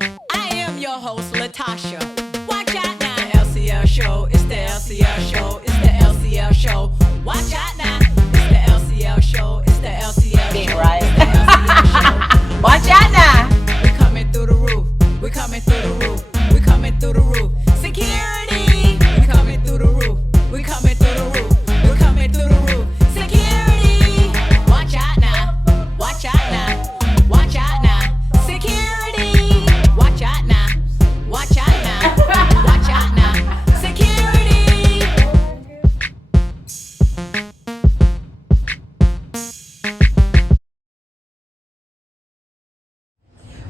I am your host, Latasha. Watch out now. The LCL show. It's the LCL show. It's the LCL show. Watch out now. It's the LCL show. It's the LCL Being show. right. It's the LCL show. Watch out now. We coming through the roof. We coming through the roof. We coming through the roof. Security. We coming through the roof. We coming through the roof. We coming through the roof. Security. Watch out now. Watch out now. Watch out now. Security. Watch out now. Watch out now. Watch out now. Security.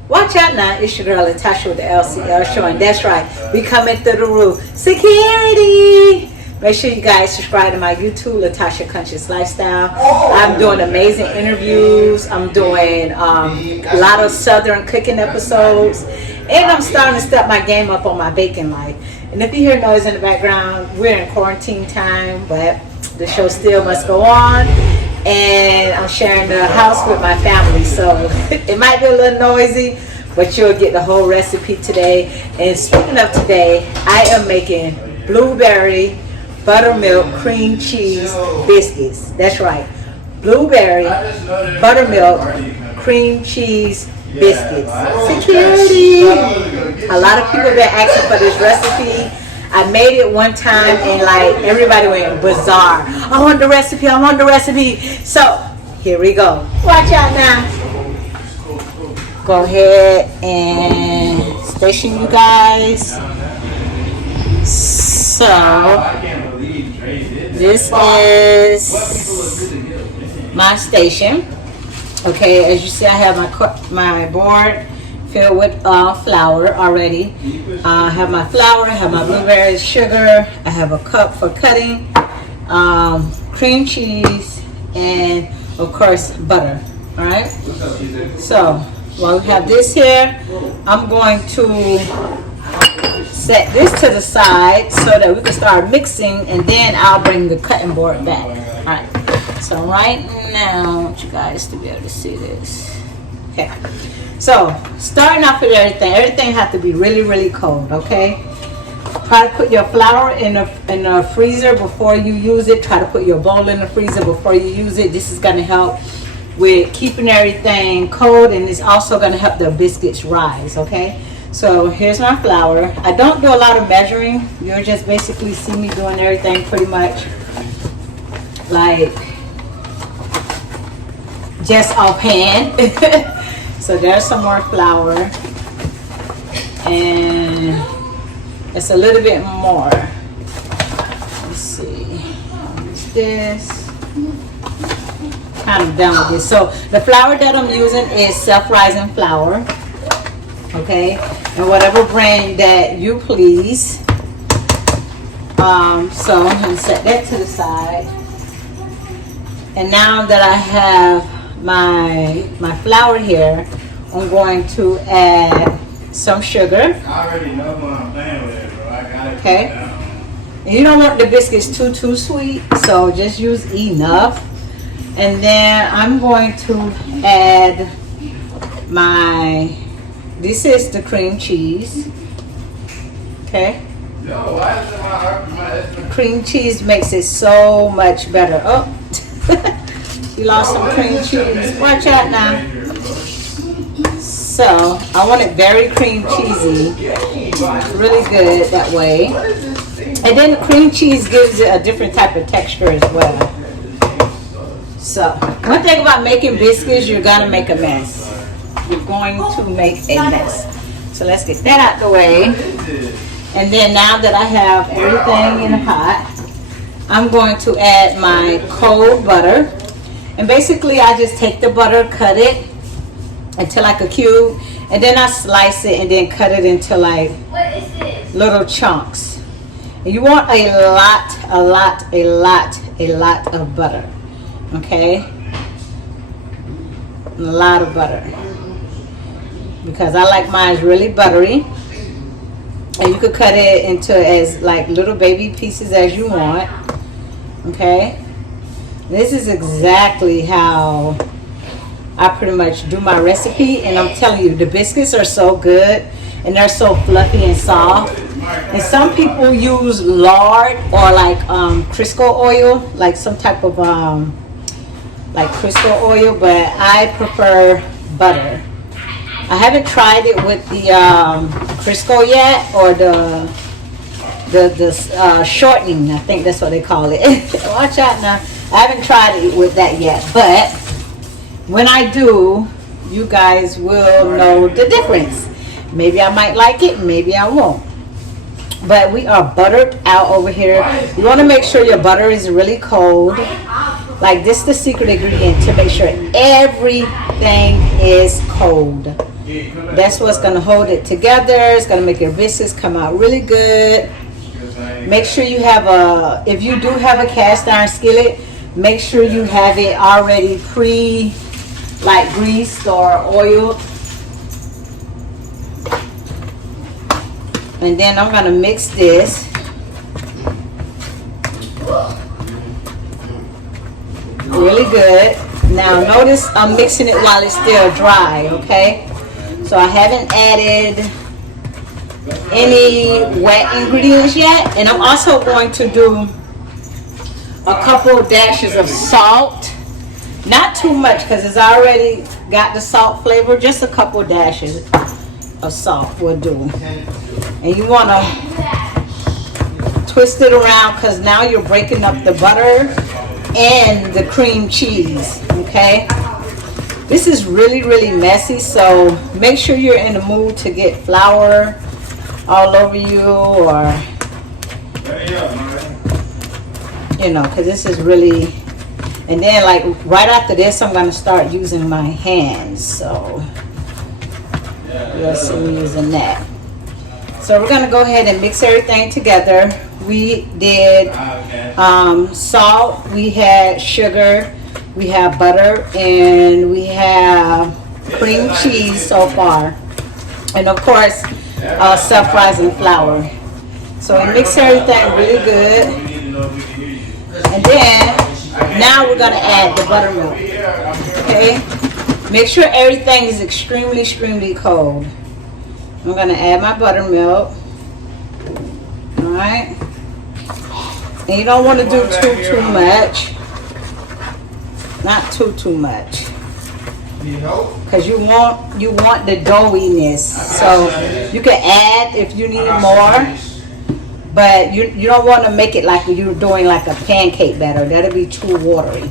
Watch out now. It's your girl Latasha with the LCL show, and that's right. We coming through the roof. Security. Make sure you guys subscribe to my YouTube, Latasha Conscious Lifestyle. I'm doing amazing interviews. I'm doing a lot of Southern cooking episodes. And I'm starting to step my game up on my baking life. And if you hear noise in the background, we're in quarantine time, but the show still must go on. And I'm sharing the house with my family. So it might be a little noisy, but you'll get the whole recipe today. And speaking of today, I am making blueberry buttermilk cream cheese biscuits. That's right, blueberry buttermilk cream cheese biscuits. Security. A lot of people have been asking for this recipe. I made it one time and like everybody went bizarre. I want the recipe, I want the recipe. So here we go. Watch out now. Go ahead and station you guys. So this is my station. Okay, as you see, I have my board filled with flour already. I have my flour, I have my blueberries, sugar, I have a cup for cutting, cream cheese, and of course butter. All right. So while we have this here, I'm going to set this to the side so that we can start mixing, and then I'll bring the cutting board back. All right. So right now, I want you guys to be able to see this. Okay. So starting off with everything has to be really, really cold. Okay. Try to put your flour in the freezer before you use it. Try to put your bowl in the freezer before you use it. This is going to help with keeping everything cold, and it's also going to help the biscuits rise. Okay. So here's my flour. I don't do a lot of measuring. You'll just basically see me doing everything pretty much like just offhand. So there's some more flour, and it's a little bit more. Let's see. Use this. Kind of done with this. So the flour that I'm using is self-rising flour. Okay, and whatever brand that you please. So I'm going to set that to the side. And now that I have my flour here, I'm going to add some sugar. I already know what I'm playing with, bro. I got it. Okay. And you don't want the biscuits too sweet, so just use enough. And then I'm going to add this is the cream cheese. Okay. Yo, why is it my Cream cheese makes it so much better. Oh, you lost some cream cheese. Watch out now. So I want it very cream cheesy, really good that way. And then the cream cheese gives it a different type of texture as well. So one thing about making biscuits, you're gonna make a mess. You're going to make a mess. So let's get that out the way. And then now that I have everything in the pot, I'm going to add my cold butter. And basically I just take the butter, cut it into like a cube, and then I slice it and then cut it into like little chunks. And you want a lot of butter. Okay? A lot of butter. Because I like mine really buttery. And you could cut it into as like little baby pieces as you want. Okay? This is exactly how I pretty much do my recipe, and I'm telling you, the biscuits are so good and they're so fluffy and soft. And some people use lard or like Crisco oil, like some type of like Crisco oil, but I prefer butter. I haven't tried it with the Crisco yet, or the shortening. I think that's what they call it. Watch out now. I haven't tried it with that yet, but when I do, you guys will know the difference. Maybe I might like it, maybe I won't. But we are buttered out over here. You want to make sure your butter is really cold. Like, this is the secret ingredient, to make sure everything is cold. That's what's going to hold it together. It's going to make your biscuits come out really good. Make sure you have if you do have a cast iron skillet, make sure you have it already greased or oiled. And then I'm going to mix this. Really good. Now notice I'm mixing it while it's still dry, okay? So I haven't added any wet ingredients yet. And I'm also going to do a couple dashes of salt. Not too much because it's already got the salt flavor. Just a couple dashes of salt will do. And you want to twist it around because now you're breaking up the butter and the cream cheese, okay? This is really, really messy, so make sure you're in the mood to get flour all over you, or, you know, because this is really, and then like right after this, I'm going to start using my hands, so you'll see me using that. So we're going to go ahead and mix everything together. We did salt, we had sugar, we have butter, and we have cream cheese so far. And of course, self-rising flour. So we mix everything really good. And then, now we're going to add the buttermilk. Okay? Make sure everything is extremely, extremely cold. I'm going to add my buttermilk. Alright? And you don't want to do too much. Not too much. Because you want the doughiness. So you can add if you need more. But you don't want to make it like you're doing like a pancake batter. That'll be too watery.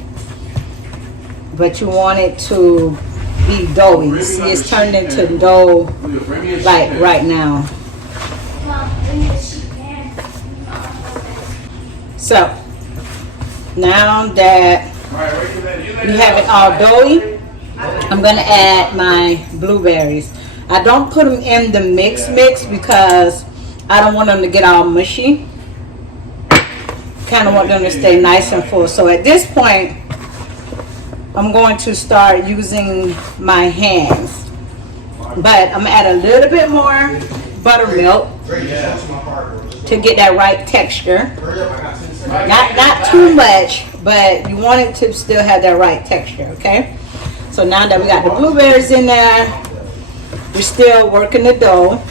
But you want it to be doughy. See, it's turned into dough like right now. So now that you have it all doughy, I'm going to add my blueberries. I don't put them in the mix because I don't want them to get all mushy. Kind of want them to stay nice and full. So at this point, I'm going to start using my hands. But I'm going to add a little bit more buttermilk to get that right texture. Not too much, but you want it to still have that right texture, okay? So now that we got the blueberries in there, we're still working the dough.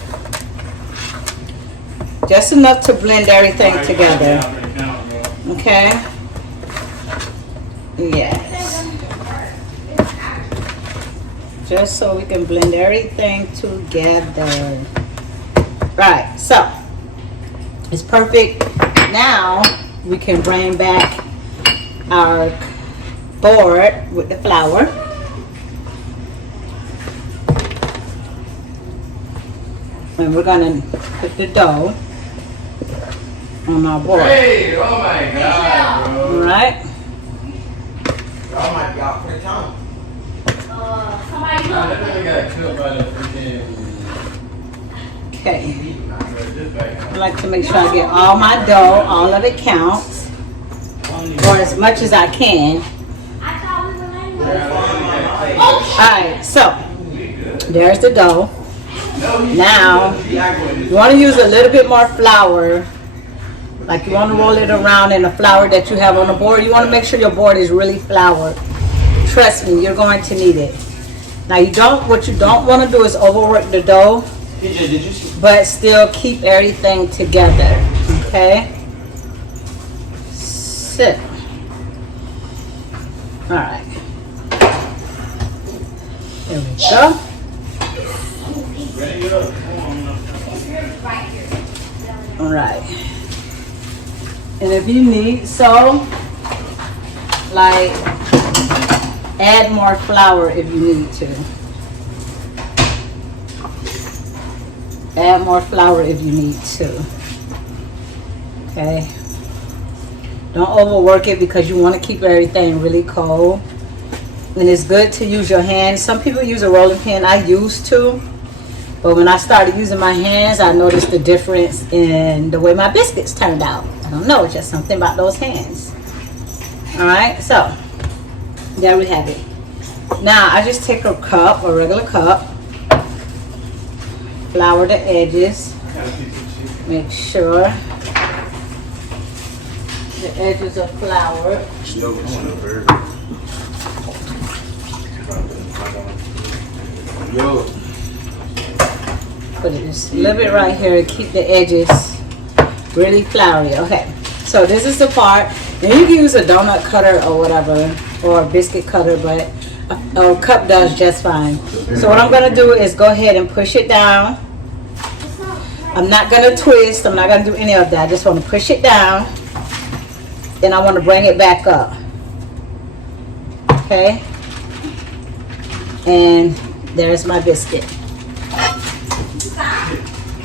Just enough to blend everything together. Okay? Yes. Just so we can blend everything together. Right, so it's perfect. Now we can bring back our board with the flour. And we're gonna put the dough on our board. Hey, oh my God, bro. All right. Oh my God, put it down. Somebody That nigga got killed by the freaking. Okay. I like to make sure I get all my dough, all of it counts, or as much as I can. Alright, so there's the dough. Now you want to use a little bit more flour. Like you want to roll it around in the flour that you have on the board. You want to make sure your board is really floured. Trust me, you're going to need it. Now what you don't want to do is overwork the dough, but still keep everything together. Okay? Sit. Alright. There we go. Alright. And if you need like, add more flour if you need to. Add more flour if you need to. Okay. Don't overwork it because you want to keep everything really cold. And it's good to use your hands. Some people use a rolling pin. I used to. But when I started using my hands, I noticed the difference in the way my biscuits turned out. I don't know. It's just something about those hands. Alright. So, there we have it. Now, I just take a cup, a regular cup. Flour the edges. Make sure the edges are floured. Put it just a little bit right here to keep the edges really floury. Okay, so this is the part. Now you can use a donut cutter or whatever, or a biscuit cutter, but a cup does just fine. So what I'm gonna do is go ahead and push it down. I'm not gonna twist. I'm not gonna do any of that. I just want to push it down. Then I want to bring it back up. Okay. And there's my biscuit.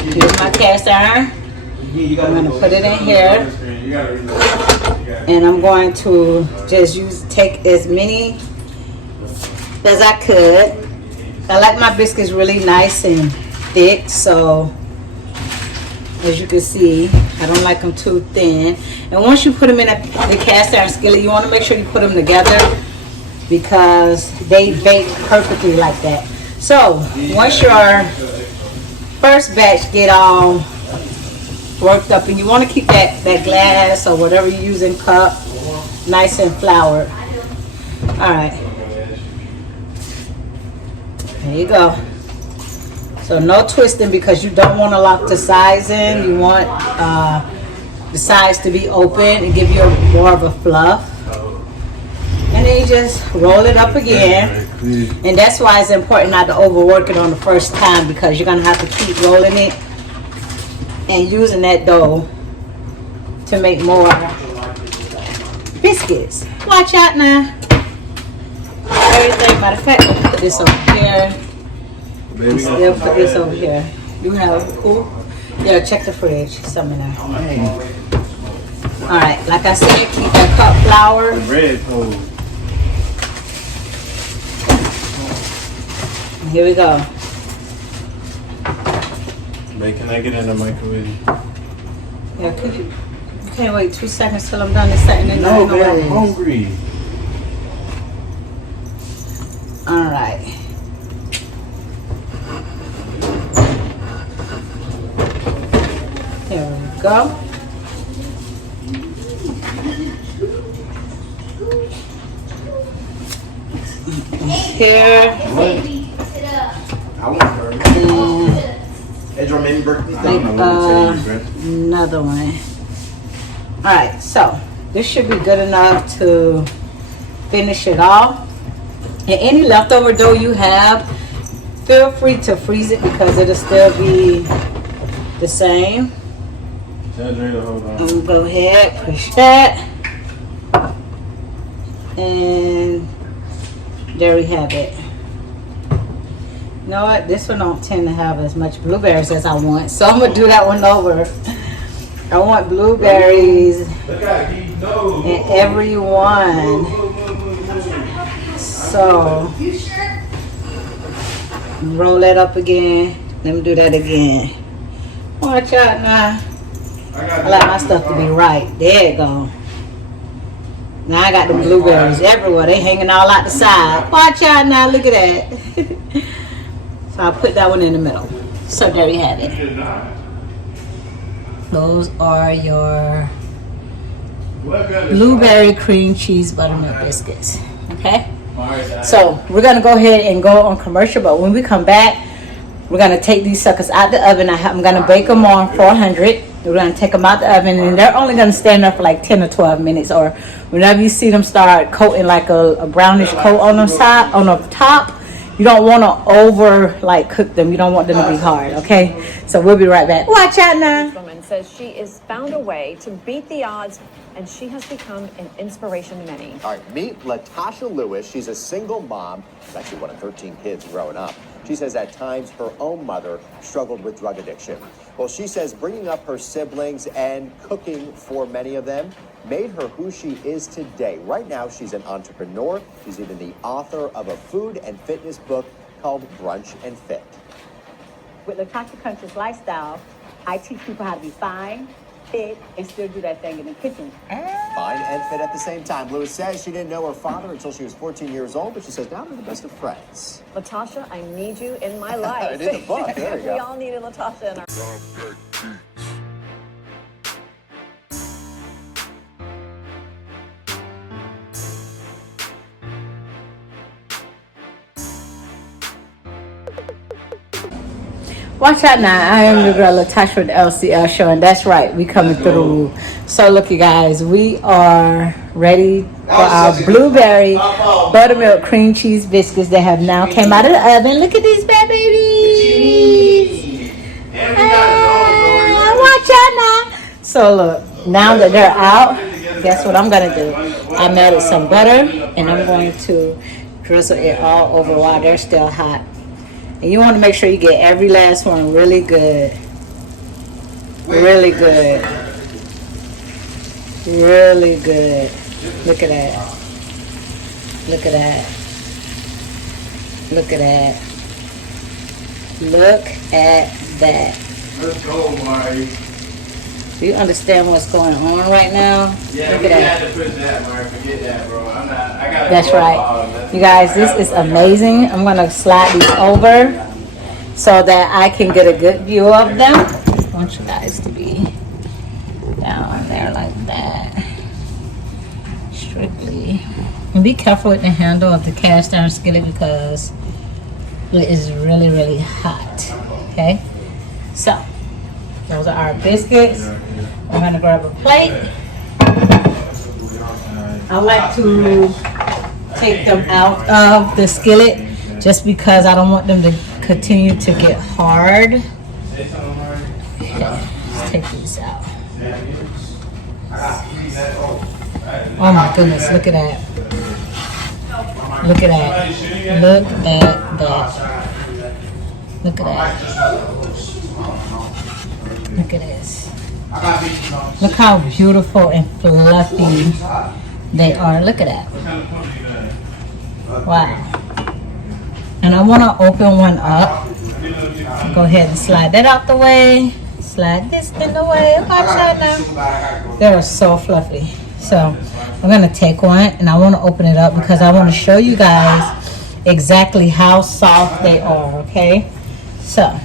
Here's my cast iron. I'm going to put it in here. And I'm going to just take as many as I could. I like my biscuits really nice and thick, so as you can see, I don't like them too thin. And once you put them in the cast iron skillet, you want to make sure you put them together because they bake perfectly like that. So once your first batch get all worked up, and you want to keep that glass or whatever you're using cup nice and floured. All right, there you go. So no twisting because you don't want to lock the sides in. You want the sides to be open and give you more of a fluff. And then you just roll it up again. And that's why it's important not to overwork it on the first time, because you're going to have to keep rolling it and using that dough to make more biscuits. Watch out now. Everything, matter of fact, we'll put this over here. Still put this over here. You have cool? Yeah, check the fridge. Some in there. Alright, like I said, keep that cup flour. Red pole. Here we go. Babe, can I get in the microwave? Yeah, could you can't wait 2 seconds till I'm done this setting in No, there. babe, I'm hungry. Alright. Here we go. Here. I want burger. Hey, Jordan, made me burger. Another one. Alright, so this should be good enough to finish it off. And any leftover dough you have, feel free to freeze it because it'll still be the same. Go ahead, push that. And there we have it. You know what? This one don't tend to have as much blueberries as I want, so I'm gonna do that one over. I want blueberries in every one. So roll that up again. Let me do that again. Watch out now. I like my stuff to be right. There you go. Now I got the blueberries everywhere. They hanging all out the side. Watch out now. Look at that. So I'll put that one in the middle. So there you have it. Those are your blueberry cream cheese buttermilk biscuits. Okay? So we're gonna go ahead and go on commercial, but when we come back, we're gonna take these suckers out the oven. I'm gonna bake them on 400. We're gonna take them out the oven, and they're only gonna stand there for like 10 or 12 minutes, or whenever you see them start coating like a brownish coat on the top. You don't want to over like cook them. You don't want them to be hard. Okay, so we'll be right back. Watch out now. This woman says she has found a way to beat the odds, and she has become an inspiration to many. All right, meet Latasha Lewis. She's a single mom. She's actually one of 13 kids growing up. She says at times her own mother struggled with drug addiction. Well, she says bringing up her siblings and cooking for many of them made her who she is today. Right now, she's an entrepreneur. She's even the author of a food and fitness book called Brunch and Fit. With Latasha Conscious Lifestyle, I teach people how to be fine, fit, and still do that thing in the kitchen. Fine and fit at the same time. Lewis says she didn't know her father until she was 14 years old, but she says now they're the best of friends. Latasha, I need you in my life. I need the book. There you go. We all needed Latasha in our... Watch out now. I am your girl Latasha with the LCL show, and that's right, we coming through the roof. So look, you guys, we are ready for our blueberry buttermilk cream cheese biscuits that have now came out of the oven. Look at these bad babies. Watch out now. So look, now that they're out, guess what I'm gonna do? I melted some butter, and I'm going to drizzle it all over while they're still hot. And you want to make sure you get every last one really good. Really good. Really good. Look at that. Look at that. Look at that. Look at that. Let's go, Mari. Do you understand what's going on right now? Yeah, look we at had that. to put that, Mari. Forget that, bro. I gotta That's go right. all. You guys, this is amazing. I'm going to slide these over so that I can get a good view of them. I want you guys to be down there like that. Strictly. And be careful with the handle of the cast iron skillet because it is really, really hot. Okay? So, those are our biscuits. I'm going to grab a plate. I like to take them out of the skillet just because I don't want them to continue to get hard. Okay, let's take these out. Oh my goodness, look at that. Look at that. Look at that. Look at that. Look at this. Look how beautiful and fluffy they are. Look at that. Wow. And I want to open one up. Go ahead and slide that out the way. Slide this in the way. Watch out now. They're so fluffy. So I'm going to take one and I want to open it up because I want to show you guys exactly how soft they are. Okay. So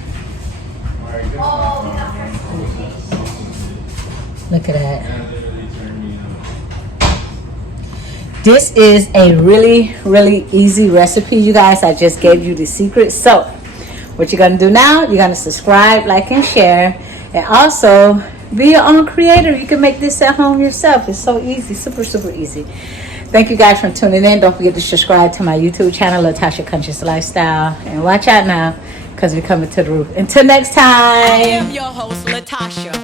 look at that. This is a really, really easy recipe, you guys. I just gave you the secret. So what you're going to do now, you're going to subscribe, like, and share. And also, be your own creator. You can make this at home yourself. It's so easy. Super, super easy. Thank you guys for tuning in. Don't forget to subscribe to my YouTube channel, Latasha Conscious Lifestyle. And watch out now because we're coming to the roof. Until next time. I am your host, Latasha.